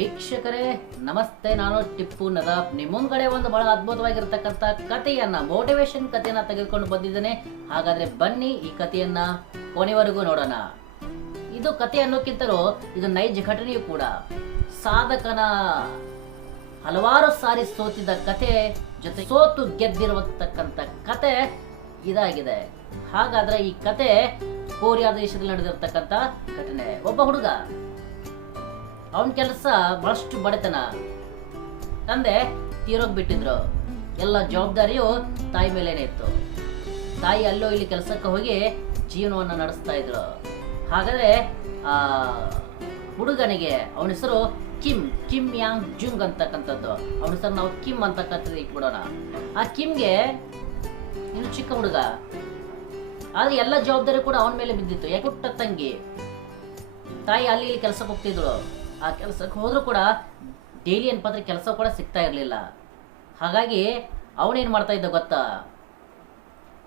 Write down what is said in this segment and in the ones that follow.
ವೀಕ್ಷಕರೇ ನಮಸ್ತೆ, ನಾನು ಟಿಪ್ಪು ನದಾಫ್. ನಿಮ್ಮ ಮುಂದ್ಗಡೆ ಒಂದು ಬಹಳ ಅದ್ಭುತವಾಗಿರ್ತಕ್ಕಂಥ ಕಥೆಯನ್ನ, ಮೋಟಿವೇಶನ್ ಕಥೆಯನ್ನ ತೆಗೆದುಕೊಂಡು ಬಂದಿದ್ದೇನೆ. ಹಾಗಾದ್ರೆ ಬನ್ನಿ ಈ ಕಥೆಯನ್ನ ಕೊನೆವರೆಗೂ ನೋಡೋಣ. ಇದು ಕಥೆ ಅನ್ನೋಕ್ಕಿಂತಲೂ ಇದು ನೈಜ ಘಟನೆಯೂ ಕೂಡ. ಸಾಧಕನ ಹಲವಾರು ಸಾರಿ ಸೋತಿದ್ದ ಕತೆ ಜೊತೆ ಸೋತು ಗೆದ್ದಿರುವತಕ್ಕಂಥ ಕತೆ ಇದಾಗಿದೆ. ಹಾಗಾದ್ರೆ ಈ ಕತೆ ಕೊರಿಯಾ ದೇಶದಲ್ಲಿ ನಡೆದಿರ್ತಕ್ಕಂಥ ಘಟನೆ. ಒಬ್ಬ ಹುಡುಗ, ಅವನ ಕೆಲಸ ಬಹಳಷ್ಟು ಬಡತನ. ತಂದೆ ತೀರೋಗ್ಬಿಟ್ಟಿದ್ರು. ಎಲ್ಲ ಜವಾಬ್ದಾರಿಯು ತಾಯಿ ಮೇಲೇನೆ ಇತ್ತು. ತಾಯಿ ಅಲ್ಲೋ ಇಲ್ಲಿ ಕೆಲಸಕ್ಕೆ ಹೋಗಿ ಜೀವನವನ್ನು ನಡೆಸ್ತಾ ಇದ್ರು. ಹಾಗಾದ್ರೆ ಆ ಹುಡುಗನಿಗೆ ಅವನ ಹೆಸರು ಕಿಮ್ ಯಾಂಗ್ ಜುಂಗ್ ಅಂತಕ್ಕಂಥದ್ದು. ಅವನ ಹೆಸರು ನಾವು ಕಿಮ್ ಅಂತಕ್ಕಂಥದ್ದು ಇಟ್ಬಿಡೋಣ. ಆ ಕಿಮ್ಗೆ ಇನ್ನು ಚಿಕ್ಕ ಹುಡುಗ, ಆದ್ರೆ ಎಲ್ಲ ಜವಾಬ್ದಾರಿ ಕೂಡ ಅವನ ಮೇಲೆ ಬಿದ್ದಿತ್ತು. ಯಾಕೆ ಪುಟ್ಟ ತಂಗಿ, ತಾಯಿ ಅಲ್ಲಿ ಇಲ್ಲಿ ಕೆಲಸಕ್ಕೆ ಹೋಗ್ತಿದ್ರು. ಆ ಕೆಲಸಕ್ಕೆ ಹೋದ್ರೂ ಕೂಡ ಡೈಲಿ ಏನಪ್ಪ ಕೆಲಸ ಕೂಡ ಸಿಗ್ತಾ ಇರಲಿಲ್ಲ. ಹಾಗಾಗಿ ಅವನೇನು ಮಾಡ್ತಾ ಇದ್ದ ಗೊತ್ತಾ,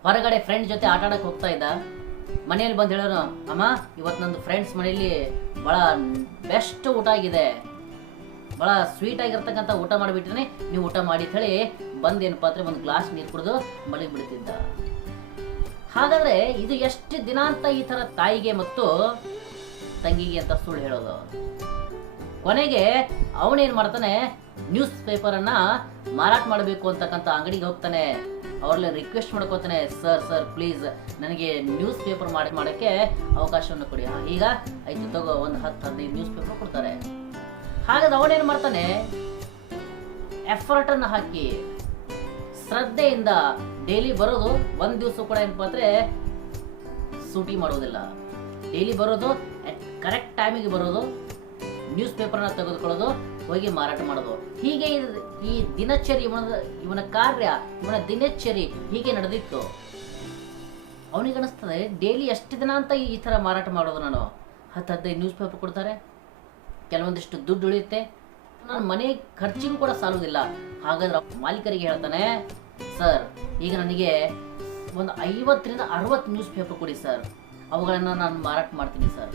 ಹೊರಗಡೆ ಫ್ರೆಂಡ್ ಜೊತೆ ಆಟ ಆಡಕ್ಕೆ ಹೋಗ್ತಾ ಇದ್ದ. ಮನೆಯಲ್ಲಿ ಬಂದು ಹೇಳೋನು, ಅಮ್ಮ ಇವತ್ತು ನಂದು ಫ್ರೆಂಡ್ಸ್ ಮನೆಯಲ್ಲಿ ಭಾಳ ಬೆಸ್ಟ್ ಊಟ ಆಗಿದೆ, ಭಾಳ ಸ್ವೀಟ್ ಆಗಿರ್ತಕ್ಕಂಥ ಊಟ ಮಾಡಿಬಿಟ್ಟಿನಿ, ನೀವು ಊಟ ಮಾಡಿ ಅಂತ ಹೇಳಿ ಬಂದೇನಪ್ಪ ಅಂದ್ರೆ ಒಂದು ಗ್ಲಾಸ್ ನೀರು ಕುಡಿದು ಮಲಗಿ ಬಿಡ್ತಿದ್ದ. ಹಾಗಾದ್ರೆ ಇದು ಎಷ್ಟು ದಿನ ಅಂತ ಈ ಥರ ತಾಯಿಗೆ ಮತ್ತು ತಂಗಿಗೆ ಅಂತ ಸುಳ್ಳು ಹೇಳೋದು. ಕೊನೆಗೆ ಅವನೇನು ಮಾಡ್ತಾನೆ, ನ್ಯೂಸ್ ಪೇಪರನ್ನ ಮಾರಾಟ ಮಾಡಬೇಕು ಅಂತಕ್ಕಂಥ ಅಂಗಡಿಗೆ ಹೋಗ್ತಾನೆ. ಅವ್ರಲ್ಲಿ ರಿಕ್ವೆಸ್ಟ್ ಮಾಡ್ಕೋತಾನೆ, ಸರ್ ಪ್ಲೀಸ್ ನನಗೆ ನ್ಯೂಸ್ ಪೇಪರ್ ಮಾಡೋಕ್ಕೆ ಅವಕಾಶವನ್ನು ಕೊಡಿ. ಈಗ ಆಯ್ತು ತಗೋ, ಒಂದು 10-15 ನ್ಯೂಸ್ ಪೇಪರ್ ಕೊಡ್ತಾರೆ. ಹಾಗಾದ್ರೆ ಅವನೇನು ಮಾಡ್ತಾನೆ, ಎಫರ್ಟನ್ನು ಹಾಕಿ ಶ್ರದ್ಧೆಯಿಂದ ಡೈಲಿ ಬರೋದು. ಒಂದು ದಿವಸ ಕೂಡ ಏನಪ್ಪ ಅಂದರೆ ಸೂಟಿ ಮಾಡೋದಿಲ್ಲ. ಡೈಲಿ ಬರೋದು, ಕರೆಕ್ಟ್ ಟೈಮಿಗೆ ಬರೋದು, ನ್ಯೂಸ್ ಪೇಪರ್ನ ತೆಗೆದುಕೊಳ್ಳೋದು, ಹೋಗಿ ಮಾರಾಟ ಮಾಡೋದು. ಹೀಗೆ ಈ ದಿನಚರಿ, ಇವನ ಕಾರ್ಯ, ಇವನ ದಿನಚರಿ ಹೀಗೆ ನಡೆದಿತ್ತು. ಅವನಿಗೆ ಅನಿಸ್ತದೆ, ಡೈಲಿ ಎಷ್ಟು ದಿನ ಅಂತ ಈ ಥರ ಮಾರಾಟ ಮಾಡೋದು ನಾನು. 10-15 ನ್ಯೂಸ್ ಪೇಪರ್ ಕೊಡ್ತಾರೆ, ಕೆಲವೊಂದಿಷ್ಟು ದುಡ್ಡು ಉಳಿಯುತ್ತೆ, ನನ್ನ ಮನೆ ಖರ್ಚಿಗೂ ಕೂಡ ಸಾಲುವುದಿಲ್ಲ. ಹಾಗಾದ್ರೆ ಮಾಲೀಕರಿಗೆ ಹೇಳ್ತಾನೆ, ಸರ್ ಈಗ ನನಗೆ ಒಂದು 50-60 ನ್ಯೂಸ್ ಪೇಪರ್ ಕೊಡಿ ಸರ್, ಅವುಗಳನ್ನು ನಾನು ಮಾರಾಟ ಮಾಡ್ತೀನಿ ಸರ್.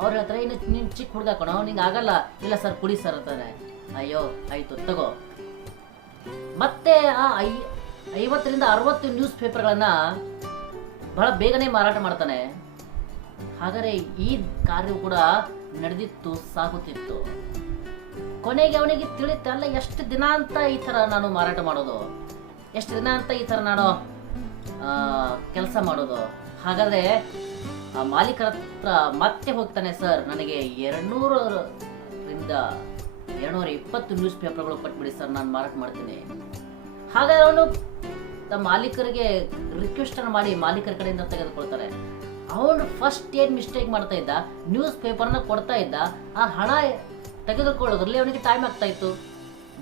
ಅವ್ರು ಹೇಳ್ತಾರೆ, ಇನ್ನು ನೀನು ಚಿಕ್ಕ ಹುಡುಗ ಕಣೋ, ನಿಂಗೆ ಆಗಲ್ಲ. ಇಲ್ಲ ಸರ್ ಕೊಡಿ ಸರ್ ಅಂತಾನೆ. ಅಯ್ಯೋ ಆಯಿತು ತಗೋ. ಮತ್ತೆ ಆ 50-60 ನ್ಯೂಸ್ ಪೇಪರ್ಗಳನ್ನು ಬಹಳ ಬೇಗನೆ ಮಾರಾಟ ಮಾಡ್ತಾನೆ. ಹಾಗಾದರೆ ಈ ಕಾರ್ಯವು ಕೂಡ ನಡೆದಿತ್ತು, ಸಾಗುತ್ತಿತ್ತು. ಕೊನೆಗೆ ಅವನಿಗೆ ತಿಳಿಯುತ್ತೆ, ಅಲ್ಲ ಎಷ್ಟು ದಿನ ಅಂತ ಈ ಥರ ನಾನು ಮಾರಾಟ ಮಾಡೋದು, ಎಷ್ಟು ದಿನ ಅಂತ ಈ ಥರ ನಾನು ಕೆಲಸ ಮಾಡೋದು. ಹಾಗಾದರೆ ಆ ಮಾಲೀಕರ ಹತ್ರ ಮತ್ತೆ ಹೋಗ್ತಾನೆ, ಸರ್ ನನಗೆ 200-220 ನ್ಯೂಸ್ ಪೇಪರ್ಗಳು ಕೊಟ್ಬಿಡಿ ಸರ್, ನಾನು ಮಾರಾಟ ಮಾಡ್ತೀನಿ. ಹಾಗಾದ್ರೆ ಅವನು ತಮ್ಮ ಮಾಲೀಕರಿಗೆ ರಿಕ್ವೆಸ್ಟನ್ನು ಮಾಡಿ ಮಾಲೀಕರ ಕಡೆಯಿಂದ ತೆಗೆದುಕೊಳ್ತಾರೆ. ಅವನು ಫಸ್ಟ್ ಏನು ಮಿಸ್ಟೇಕ್ ಮಾಡ್ತಾ ಇದ್ದ, ನ್ಯೂಸ್ ಪೇಪರ್ನ ಕೊಡ್ತಾ ಇದ್ದ, ಆ ಹಣ ತೆಗೆದುಕೊಳ್ಳೋದ್ರಲ್ಲಿ ಅವನಿಗೆ ಟೈಮ್ ಆಗ್ತಾ ಇತ್ತು.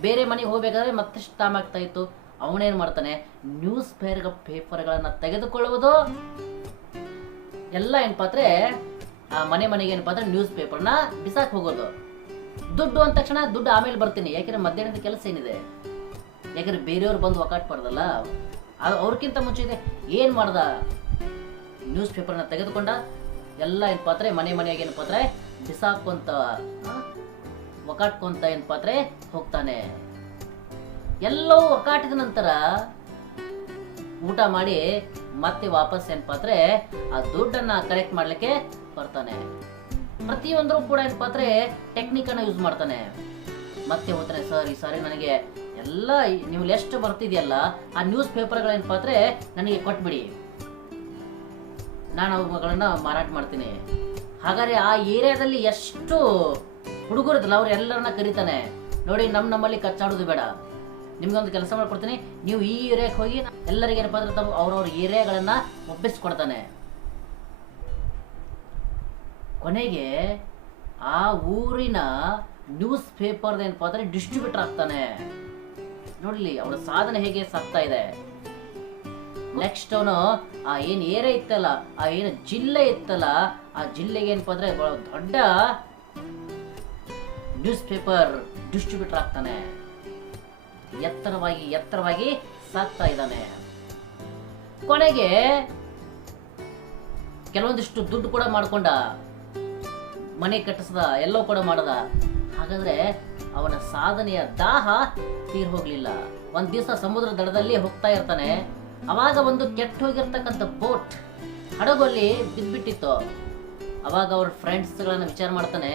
ಬೇರೆ ಮನೆಗೆ ಹೋಗ್ಬೇಕಾದ್ರೆ ಮತ್ತಷ್ಟು ಟೈಮ್ ಆಗ್ತಾ ಇತ್ತು. ಅವನೇನು ಮಾಡ್ತಾನೆ, ನ್ಯೂಸ್ ಪೇಪರ್ಗಳನ್ನು ತೆಗೆದುಕೊಳ್ಳುವುದು ಎಲ್ಲ ಏನಪ್ಪ ಅಂದರೆ ಆ ಮನೆಗೆ ಏನಪ್ಪ ಅಂದರೆ ನ್ಯೂಸ್ ಪೇಪರ್ನ ಬಿಸಾಕ್ ಹೋಗೋದು. ದುಡ್ಡು ಅಂದ ತಕ್ಷಣ ದುಡ್ಡು ಆಮೇಲೆ ಬರ್ತೀನಿ, ಯಾಕೆಂದ್ರೆ ಮಧ್ಯಾಹ್ನದ ಕೆಲಸ ಏನಿದೆ, ಯಾಕಂದ್ರೆ ಬೇರೆಯವ್ರು ಬಂದು ಒಕ್ಕಾಟ್ಬಾರ್ದಲ್ಲ. ಅವ್ರಿಗಿಂತ ಮುಂಚೆ ಇದೆ ಏನು ಮಾಡ್ದ, ನ್ಯೂಸ್ ಪೇಪರ್ನ ತೆಗೆದುಕೊಂಡ ಎಲ್ಲ ಏನಪ್ಪ ಅಂದರೆ ಮನೆಯಾಗ ಏನಪ್ಪ ಅಂದರೆ ಬಿಸಾಕೊಂತ ಒಕ್ಕಾಟ್ಕೊಂತ ಏನಪ್ಪ ಅಂದರೆ ಹೋಗ್ತಾನೆ. ಎಲ್ಲವೂ ಒಕ್ಕಾಟಿದ ನಂತರ ಊಟ ಮಾಡಿ ಮತ್ತೆ ವಾಪಸ್ ಏನಪ್ಪ ಅಂದರೆ ಆ ದುಡ್ಡನ್ನು ಕಲೆಕ್ಟ್ ಮಾಡಲಿಕ್ಕೆ ಬರ್ತಾನೆ. ಪ್ರತಿಯೊಂದರೂ ಕೂಡ ಏನಪ್ಪ ಅಂದರೆ ಟೆಕ್ನಿಕನ್ನು ಯೂಸ್ ಮಾಡ್ತಾನೆ. ಮತ್ತೆ ಹೋಗ್ತಾನೆ, ಸರ್ ಈ ಸಾರಿ ನನಗೆ ಎಲ್ಲ ನೀವು ಎಷ್ಟು ಬರ್ತಿದೆಯಲ್ಲ ಆ ನ್ಯೂಸ್ ಪೇಪರ್ಗಳೇನಪ್ಪ ಅಂದರೆ ನನಗೆ ಕೊಟ್ಬಿಡಿ, ನಾನು ಅವುಗಳನ್ನು ಮಾರಾಟ ಮಾಡ್ತೀನಿ. ಹಾಗಾದರೆ ಆ ಏರಿಯಾದಲ್ಲಿ ಎಷ್ಟು ಹುಡುಗರಿದ್ದಲ್ಲ ಅವ್ರು ಎಲ್ಲರನ್ನ ಕರೀತಾನೆ, ನೋಡಿ ನಮ್ಮಲ್ಲಿ ಕಚ್ಚಾಡೋದು ಬೇಡ, ನಿಮ್ಗೊಂದು ಕೆಲಸ ಮಾಡ್ಕೊಡ್ತೀನಿ, ನೀವು ಈ ಏರಿಯಾಕ್ಕೆ ಹೋಗಿ ಎಲ್ಲರಿಗೆ ಏನಪ್ಪ ಅಂದ್ರೆ ತಾವು ಅವ್ರವ್ರ ಏರಿಯಾಗಳನ್ನು ಒಪ್ಪಿಸ್ಕೊಡ್ತಾನೆ. ಕೊನೆಗೆ ಆ ಊರಿನ ನ್ಯೂಸ್ ಪೇಪರ್ ಏನಪ್ಪ ಅಂದರೆ ಡಿಸ್ಟ್ರಿಬ್ಯೂಟರ್ ಆಗ್ತಾನೆ. ನೋಡಲಿ ಅವರ ಸಾಧನೆ ಹೇಗೆ ಸಾಗ್ತಾ ಇದೆ. ನೆಕ್ಸ್ಟ್ ಅವನು ಆ ಏನು ಏರಿಯಾ ಇತ್ತಲ್ಲ, ಆ ಏನು ಜಿಲ್ಲೆ ಇತ್ತಲ್ಲ, ಆ ಜಿಲ್ಲೆಗೆ ಏನಪ್ಪ ಅಂದರೆ ದೊಡ್ಡ ನ್ಯೂಸ್ ಪೇಪರ್ ಡಿಸ್ಟ್ರಿಬ್ಯೂಟರ್ ಆಗ್ತಾನೆ. ಎತ್ತರವಾಗಿ ಸಾಗ್ತಾ ಇದ್ದಾನೆ. ಕೊನೆಗೆ ಕೆಲವೊಂದಿಷ್ಟು ದುಡ್ಡು ಕೂಡ ಮಾಡ್ಕೊಂಡ, ಮನೆ ಕಟ್ಟಿಸ್ದ, ಎಲ್ಲವೂ ಕೂಡ ಮಾಡದ. ಹಾಗಾದ್ರೆ ಅವನ ಸಾಧನೆಯ ದಾಹ ತೀರ್ ಹೋಗ್ಲಿಲ್ಲ. ಒಂದ್ ದಿವಸ ಸಮುದ್ರ ದಡದಲ್ಲಿ ಹೋಗ್ತಾ ಇರ್ತಾನೆ. ಅವಾಗ ಒಂದು ಕೆಟ್ಟ ಹೋಗಿರ್ತಕ್ಕಂಥ ಬೋಟ್ ಹಡಗಲ್ಲಿ ಬಿದ್ದ್ಬಿಟ್ಟಿತ್ತು. ಅವಾಗ ಅವ್ರ ಫ್ರೆಂಡ್ಸ್ಗಳನ್ನ ವಿಚಾರ ಮಾಡ್ತಾನೆ,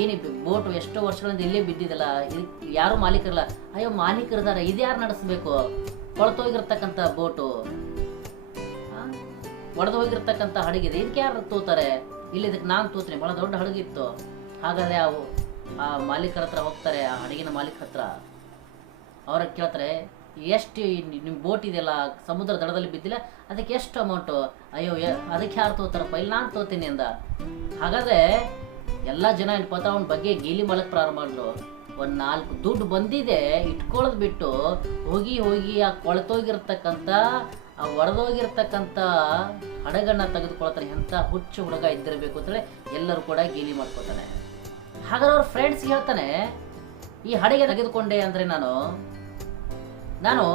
ಏನಿ ಬೋಟ್ ಎಷ್ಟೋ ವರ್ಷಗಳಿಂದ ಇಲ್ಲೇ ಬಿದ್ದಿದಲ್ಲ, ಯಾರು ಮಾಲೀಕರಲ್ಲ. ಅಯ್ಯೋ ಮಾಲೀಕರಿದಾರ, ಇದ್ಯಾರು ನಡೆಸ್ಬೇಕು? ಕೊಳತೋಗಿರ್ತಕ್ಕಂಥ ಬೋಟು, ಒಡೆದು ಹೋಗಿರ್ತಕ್ಕಂಥ ಹಡಗಿದೆ, ಇದಕ್ಕೆ ಯಾರು ತೋತಾರೆ? ಇಲ್ಲಿ ಇದಕ್ಕೆ ನಾನು ತೋತೀನಿ, ಬಹಳ ದೊಡ್ಡ ಹಡಗಿತ್ತು. ಹಾಗಾದ್ರೆ ಆ ಮಾಲೀಕರ ಹತ್ರ ಹೋಗ್ತಾರೆ, ಆ ಹಡಗಿನ ಮಾಲೀಕರ ಹತ್ರ. ಅವ್ರ ಕೇಳ್ತಾರೆ, ಎಷ್ಟು ನಿಮ್ಮ ಬೋಟ್ ಇದೆಯಲ್ಲ ಸಮುದ್ರ ದಡದಲ್ಲಿ ಬಿದ್ದಿಲ್ಲ, ಅದಕ್ಕೆ ಎಷ್ಟು ಅಮೌಂಟು? ಅಯ್ಯೋ ಅದಕ್ಕೆ ಯಾರು ತೋತಾರಪ್ಪ, ಇಲ್ಲಿ ನಾನು ತೋತೀನಿ ಅಂದ. ಹಾಗಾದ್ರೆ ಎಲ್ಲ ಜನ ಏನಪ್ಪ ಅವನ ಬಗ್ಗೆ ಗೇಲಿ ಮಾಡಕ್ಕೆ ಪ್ರಾರಂಭ ಮಾಡಿದ್ರು. ಒಂದು 4 ದುಡ್ಡು ಬಂದಿದೆ ಇಟ್ಕೊಳ್ಳೋದು ಬಿಟ್ಟು ಹೋಗಿ ಆ ಕೊಳತೋಗಿರ್ತಕ್ಕಂಥ ಆ ಒಡೆದೋಗಿರ್ತಕ್ಕಂಥ ಹಡಗನ್ನ ತೆಗೆದುಕೊಳ್ತಾನೆ. ಎಂಥ ಹುಚ್ಚು ಹುಡುಗ ಇದ್ದಿರಬೇಕು ಅಂತೇಳಿ ಎಲ್ಲರೂ ಕೂಡ ಗೇಲಿ ಮಾಡ್ಕೊತಾನೆ. ಹಾಗಾದ್ರೆ ಅವ್ರ ಫ್ರೆಂಡ್ಸ್ ಹೇಳ್ತಾನೆ, ಈ ಹಡಗೆ ತೆಗೆದುಕೊಂಡೆ ಅಂದ್ರೆ ನಾನು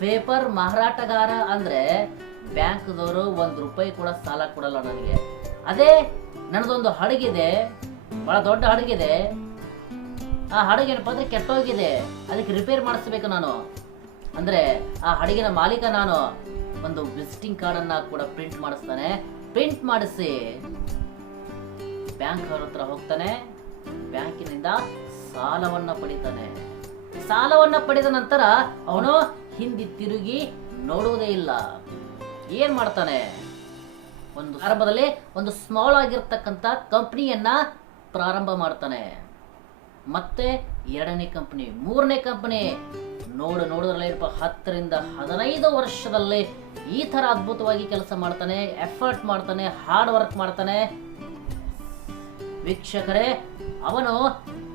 ಪೇಪರ್ ಮಾರಾಟಗಾರ, ಅಂದ್ರೆ ಬ್ಯಾಂಕ್ದವರು ₹1 ಕೂಡ ಸಾಲ ಕೊಡಲ್ಲ ನನಗೆ. ಅದೇ ನನ್ನದೊಂದು ಹಡಗಿದೆ, ಬಹಳ ದೊಡ್ಡ ಹಡಗಿದೆ. ಆ ಹಡಗೇನಪ್ಪ ಅಂದ್ರೆ ಕೆಟ್ಟೋಗಿದೆ, ಅದಕ್ಕೆ ರಿಪೇರ್ ಮಾಡಿಸ್ಬೇಕು ನಾನು ಅಂದ್ರೆ ಆ ಹಡಗಿನ ಮಾಲೀಕ ನಾನು ಒಂದು ವಿಸಿಟಿಂಗ್ ಕಾರ್ಡ್ ಅನ್ನ ಕೂಡ ಪ್ರಿಂಟ್ ಮಾಡಿಸ್ತಾನೆ. ಪ್ರಿಂಟ್ ಮಾಡಿಸಿ ಬ್ಯಾಂಕ್ ಅವ್ರ ಹತ್ರ ಹೋಗ್ತಾನೆ. ಬ್ಯಾಂಕಿನಿಂದ ಸಾಲವನ್ನ ಪಡಿತಾನೆ. ಸಾಲವನ್ನ ಪಡೆದ ನಂತರ ಅವನು ಹಿಂದಿ ತಿರುಗಿ ನೋಡುವುದೇ ಇಲ್ಲ. ಏನ್ ಮಾಡ್ತಾನೆ? ಒಂದು ಆರಂಭದಲ್ಲಿ ಒಂದು ಸ್ಮಾಲ್ ಆಗಿರ್ತಕ್ಕಂಥ ಕಂಪ್ನಿಯನ್ನ ಪ್ರಾರಂಭ ಮಾಡ್ತಾನೆ. ಮತ್ತೆ 2ನೇ ಕಂಪನಿ, 3ನೇ ಕಂಪನಿ, ನೋಡಿದ್ರಲ್ಲ 10 ರಿಂದ 15 ವರ್ಷದಲ್ಲಿ ಈ ತರ ಅದ್ಭುತವಾಗಿ ಕೆಲಸ ಮಾಡ್ತಾನೆ, ಎಫರ್ಟ್ ಮಾಡ್ತಾನೆ, ಹಾರ್ಡ್ ವರ್ಕ್ ಮಾಡ್ತಾನೆ. ವೀಕ್ಷಕರೇ, ಅವನು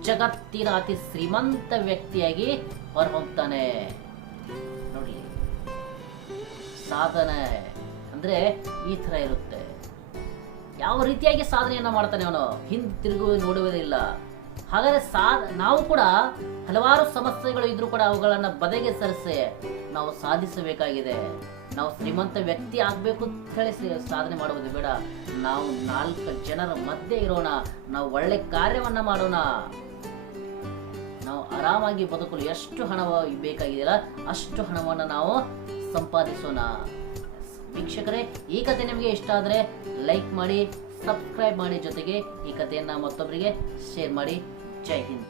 ಜಗತ್ತಿನ ಅತಿ ಶ್ರೀಮಂತ ವ್ಯಕ್ತಿಯಾಗಿ ಹೊರಹೊಮ್ತಾನೆ. ನೋಡಿ, ಸಾಧನೆ ಅಂದ್ರೆ ಈ ತರ ಇರುತ್ತೆ. ಯಾವ ರೀತಿಯಾಗಿ ಸಾಧನೆಯನ್ನ ಮಾಡ್ತಾನೆ ಅವನು, ಹಿಂದೆ ತಿರುಗಿ ನೋಡುವುದಿಲ್ಲ. ಹಾಗಾದ್ರೆ ನಾವು ಕೂಡ ಹಲವಾರು ಸಮಸ್ಯೆಗಳು ಇದ್ರೂ ಕೂಡ ಅವುಗಳನ್ನ ಬದಗೆ ಸರಿಸಿ ನಾವು ಸಾಧಿಸಬೇಕಾಗಿದೆ. ನಾವು ಶ್ರೀಮಂತ ವ್ಯಕ್ತಿ ಆಗ್ಬೇಕು ಅಂತ ಹೇಳಿ ಸಾಧನೆ ಮಾಡುವುದು ಬೇಡ. ನಾವು 4 ಜನರ ಮಧ್ಯೆ ಇರೋಣ, ನಾವು ಒಳ್ಳೆ ಕಾರ್ಯವನ್ನ ಮಾಡೋಣ, ನಾವು ಆರಾಮಾಗಿ ಬದುಕಲು ಎಷ್ಟು ಹಣ ಬೇಕಾಗಿದೆಯಲ್ಲ ಅಷ್ಟು ಹಣವನ್ನು ನಾವು ಸಂಪಾದಿಸೋಣ. ವೀಕ್ಷಕರೇ, ಈ ಕಥೆ ನಿಮಗೆ ಇಷ್ಟ ಆದರೆ ಲೈಕ್ ಮಾಡಿ, ಸಬ್ಸ್ಕ್ರೈಬ್ ಮಾಡಿ, ಜೊತೆಗೆ ಈ ಕಥೆಯನ್ನು ಮತ್ತೊಬ್ಬರಿಗೆ ಶೇರ್ ಮಾಡಿ. ಜೈ ಹಿಂದ್.